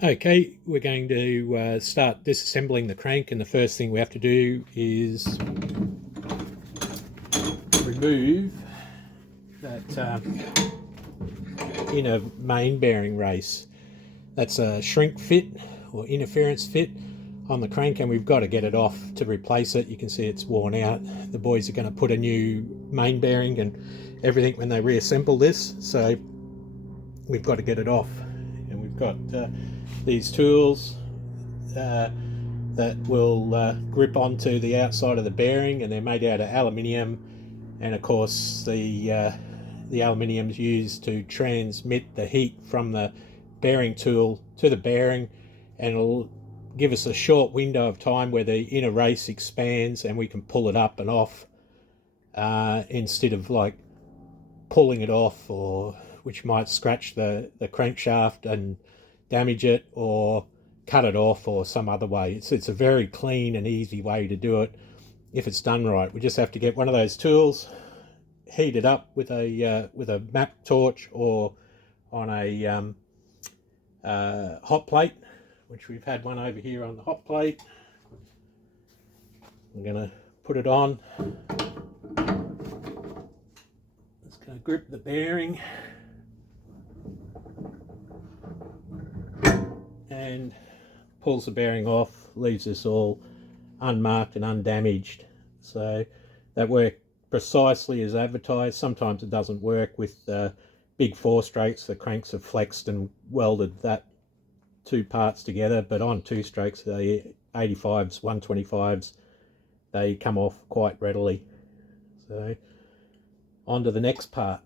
Okay, we're going to start disassembling the crank, and the first thing we have to do is remove that inner main bearing race. That's a shrink fit or interference fit on the crank, and we've got to get it off to replace it. You can see it's worn out. The boys are going to put a new main bearing and everything when they reassemble this, so we've got to get it off. And we've got these tools that will grip onto the outside of the bearing, and they're made out of aluminium. And of course, the aluminium is used to transmit the heat from the bearing tool to the bearing, and it'll give us a short window of time where the inner race expands and we can pull it up and off instead of like pulling it off, or which might scratch the crankshaft and damage it, or cut it off, or some other way. It's a very clean and easy way to do it if it's done right. We just have to get one of those tools, heat it up with a map torch or on a hot plate, which we've had one over here on the hot plate. I'm going to put it on. It's going to grip the bearing and pulls the bearing off, leaves this all unmarked and undamaged. So that worked precisely as advertised. Sometimes it doesn't work with big four strokes. The cranks are flexed and welded that two parts together, but on two strokes, the 85s, 125s, they come off quite readily. So on to the next part.